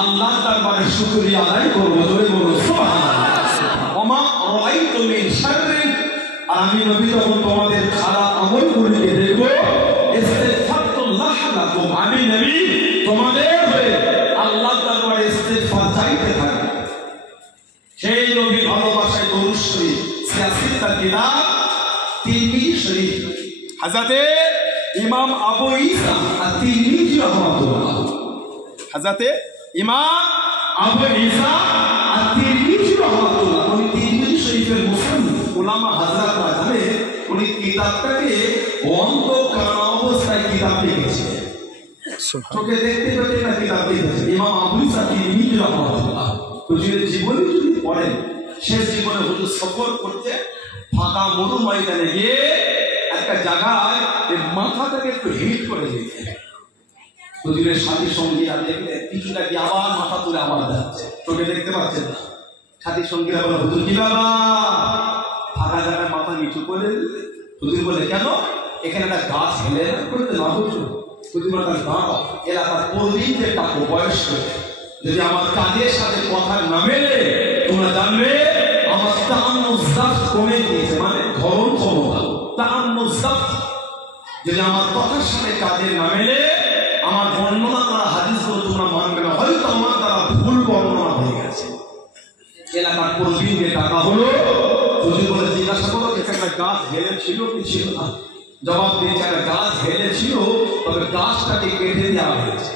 আল্লাহর দরবারে শুকরিয়া আদায় করব। জোরে বলো সুবহানাল্লাহ। ওমা রাআইতু মিন শাররিন, আর আমি নবী যখন তোমাদের খারাপ আমলগুলোকে দেখব, ইস্তিগফারতুল্লাহ লাকুম, আমি নবী তোমাদের হয়ে আল্লাহর দরবারে ইস্তিগফার চাইতে থাকি। সেই নবীর ভালোবাসায় দরুদ শরীফ, সিয়াসিতা কিতাব তিরমিজি শরীফ, হযরতে ইমাম আবু ঈসা আত-তিরমিজি রাহমাতুল্লাহ, হযরতে ইমাম আবু ঈসা আত-তিরমিজি রাহমাতুল্লাহ, উনি তিরমিজি শরীফের মুসন্নিফ। উলামা হযরতরা জানে উনি কিতাবটাকে অন্ধকার অবস্থায় কিতাব লিখেছেন, চোখে দেখতে পেতে না কিতাব লিখেছেন ইমাম আবু ঈসা তিরমিজি রাহমাতুল্লাহ। হুজুরের জীবনী যদি পড়েন, শেষ জীবনে হুজুর সফর করতে ফাঁকা মরু ময়দানে গিয়ে একটা জায়গায় মাথাটাকে একটু হিট করে দিয়েছে। হুজুরের সাথী সঙ্গীরা দেখলে কিছুটা কি আবার মাথা তুলে আবার যাচ্ছে, চোখে দেখতে পাচ্ছেন না। সাথী সঙ্গীরা বলে, হুজুর কি বাবা? ফাঁকা জায়গায় মাথা নিচু করে। হুজুর বলে, কেন? এখানে একটা গাছ হেলে করতে না হুজুর। হুজুর বলে, দাঁড়াও, এলাকার প্রবীণ যে টাকা বয়স যদি আমার কাজের সাথে কথা না মেলে, তোমরা জানবে আমার তাআন্নুজাত কমে গিয়েছে, মানে ধরন ক্ষমতা। তাআন্নুজাত যদি আমার কথার সাথে কাজের না মেলে, আমার বর্ণনা করা হাদিসগুলো তোমরা মানবে না, হয়তো আমার দ্বারা ভুল বর্ণনা হয়ে গেছে। এলাকার প্রবীণ যে টাকা হলো, যদি বলে জিজ্ঞাসা করো একটা গাছ হেলে ছিল কি ছিল না, জবাব দিয়েছে একটা গাছ হেলে ছিল, তবে গাছটাকে কেটে দেওয়া হয়েছে।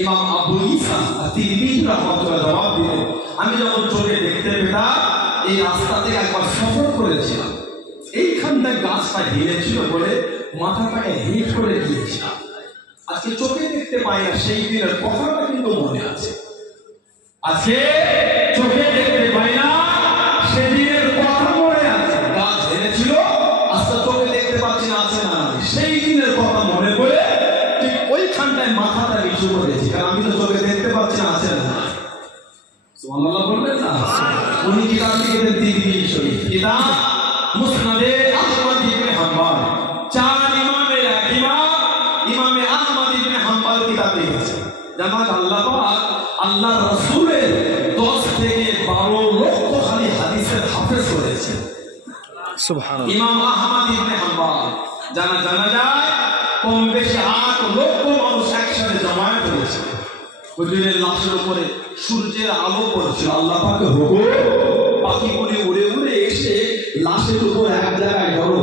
ইমাম আবু ঈসা আত-তিরমিজি রাহমাতুল্লাহ জবাব দিলেন, আমি যখন চোখে দেখতে পেতাম, এই রাস্তাতে একবার সফর করেছিলাম, এইখানটায় গাছটা হেলেছিল বলে মাথাটাকে হিট করে দিয়েছিলাম। আজকে চোখে দেখতে পাই না, সেই দিনের কথাটা কিন্তু মনে আছে। আজকে চোখে দেখতে পাই না, সেদিনের কথা মনে আছে। গাছ হেলেছিল, আজকে চোখে দেখতে পাচ্ছি না, আছে না, সেই দিনের কথা মনে পড়ে ঠিক ওইখানটায় মাথাটা নিচু করেছি, কারণ আমি তো চোখে দেখতে পাচ্ছি না, আছে না। সুবহানাল্লাহ বললেন না? উনি কিতাব লিখেছেন তিরমিজি শরীফ, কিতাব মুসনাদে আহমদ ইবনে হাম্বল। চার ইমামের এক ইমাম ইমামে আহমদ ইবনে হাম্বল কিতাব লিখেছেন। জানাত আল্লাহ পাক আল্লাহর রাসূলের 10 থেকে 12 লক্ষ খালি হাদিসের হাফেজ করেছেন। সুবহানাল্লাহ। ইমাম আহমদ ইবনে হাম্বল জানা যায় কম বেশি 8 লক্ষ মানুষ একসাথে জমায়েত হয়েছে। হুজুরের লাশের উপরে সূর্যের আলো পড়ছিল, আল্লাহ পাকের হুকুম পাখিগুলি উড়ে উড়ে এসে লাশের উপর এক জায়গায় জড়ো